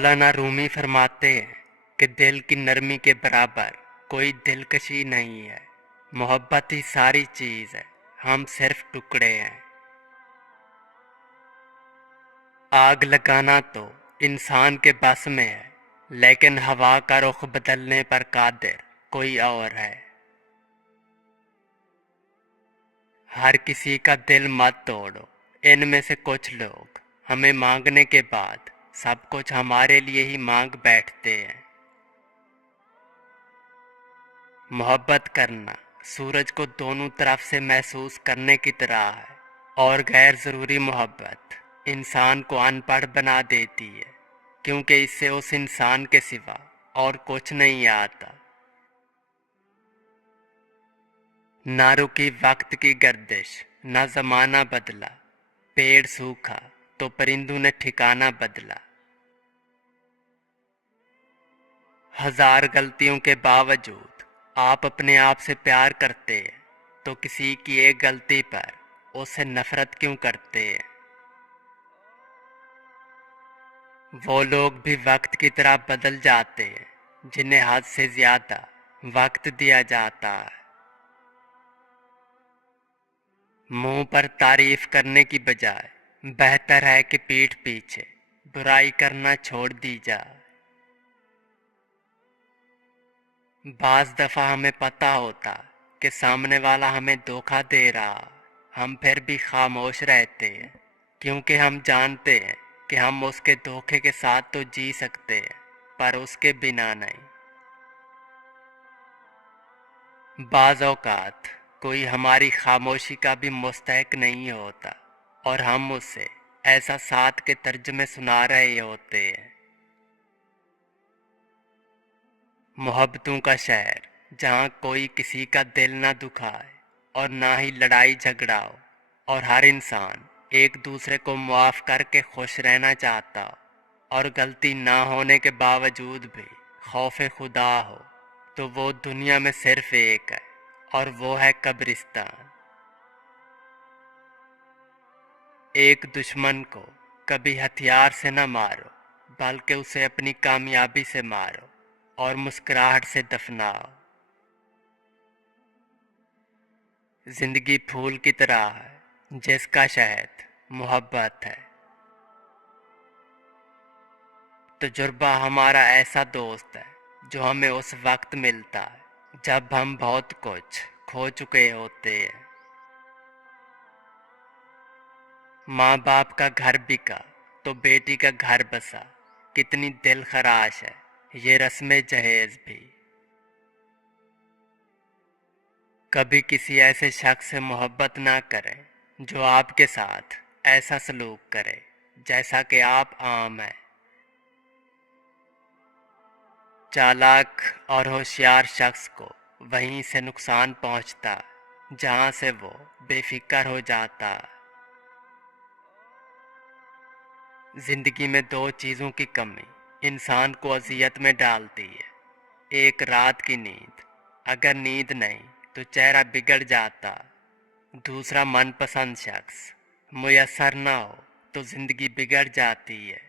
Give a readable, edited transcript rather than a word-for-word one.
मौलाना रूमी फरमाते हैं कि दिल की नरमी के बराबर कोई दिलकशी नहीं है। मोहब्बत ही सारी चीज़ है, हम सिर्फ टुकड़े हैं। आग लगाना तो इंसान के बस में है, लेकिन हवा का रुख बदलने पर कादिर कोई और है। हर किसी का दिल मत तोड़ो, इनमें से कुछ लोग हमें मांगने के बाद सब कुछ हमारे लिए ही मांग बैठते हैं। मोहब्बत करना सूरज को दोनों तरफ से महसूस करने की तरह है, और गैर ज़रूरी मोहब्बत इंसान को अनपढ़ बना देती है, क्योंकि इससे उस इंसान के सिवा और कुछ नहीं आता। ना रुकी वक्त की गर्दिश, ना ज़माना बदला, पेड़ सूखा तो परिंदों ने ठिकाना बदला। हजार गलतियों के बावजूद आप अपने आप से प्यार करते हैं, तो किसी की एक गलती पर उससे नफरत क्यों करते हैं? वो लोग भी वक्त की तरह बदल जाते हैं जिन्हें हद से ज्यादा वक्त दिया जाता है। मुंह पर तारीफ करने की बजाय बेहतर है कि पीठ पीछे बुराई करना छोड़ दी जाए। बाज़ दफ़ा हमें पता होता कि सामने वाला हमें धोखा दे रहा, हम फिर भी खामोश रहते हैं, क्योंकि हम जानते हैं कि हम उसके धोखे के साथ तो जी सकते हैं, पर उसके बिना नहीं। बाज़ औक़ात कोई हमारी खामोशी का भी मुस्तहिक नहीं होता, और हम उससे ऐसा साथ के तर्जुमे सुना रहे होते हैं। मोहब्बतों का शहर जहाँ कोई किसी का दिल ना दुखाए और ना ही लड़ाई झगड़ा हो, और हर इंसान एक दूसरे को मुआफ़ करके खुश रहना चाहता हो, और गलती ना होने के बावजूद भी खौफ खुदा हो, तो वो दुनिया में सिर्फ एक है, और वो है कब्रिस्तान। एक दुश्मन को कभी हथियार से न मारो, बल्कि उसे अपनी कामयाबी से मारो और मुस्कुराहट से दफनाओ। जिंदगी फूल की तरह है जिसका शहद मोहब्बत है। तजुर्बा हमारा ऐसा दोस्त है जो हमें उस वक्त मिलता है जब हम बहुत कुछ खो चुके होते हैं। माँ बाप का घर बिका तो बेटी का घर बसा, कितनी दिल खराश है ये रस्में जहेज भी। कभी किसी ऐसे शख्स से मोहब्बत ना करें जो आपके साथ ऐसा सलूक करे जैसा कि आप आम हैं। चालाक और होशियार शख्स को वहीं से नुकसान पहुंचता जहां से वो बेफिक्र हो जाता। जिंदगी में दो चीज़ों की कमी इंसान को अजियत में डालती है, एक रात की नींद, अगर नींद नहीं तो चेहरा बिगड़ जाता। दूसरा मनपसंद शख्स मुयस्सर ना हो तो ज़िंदगी बिगड़ जाती है।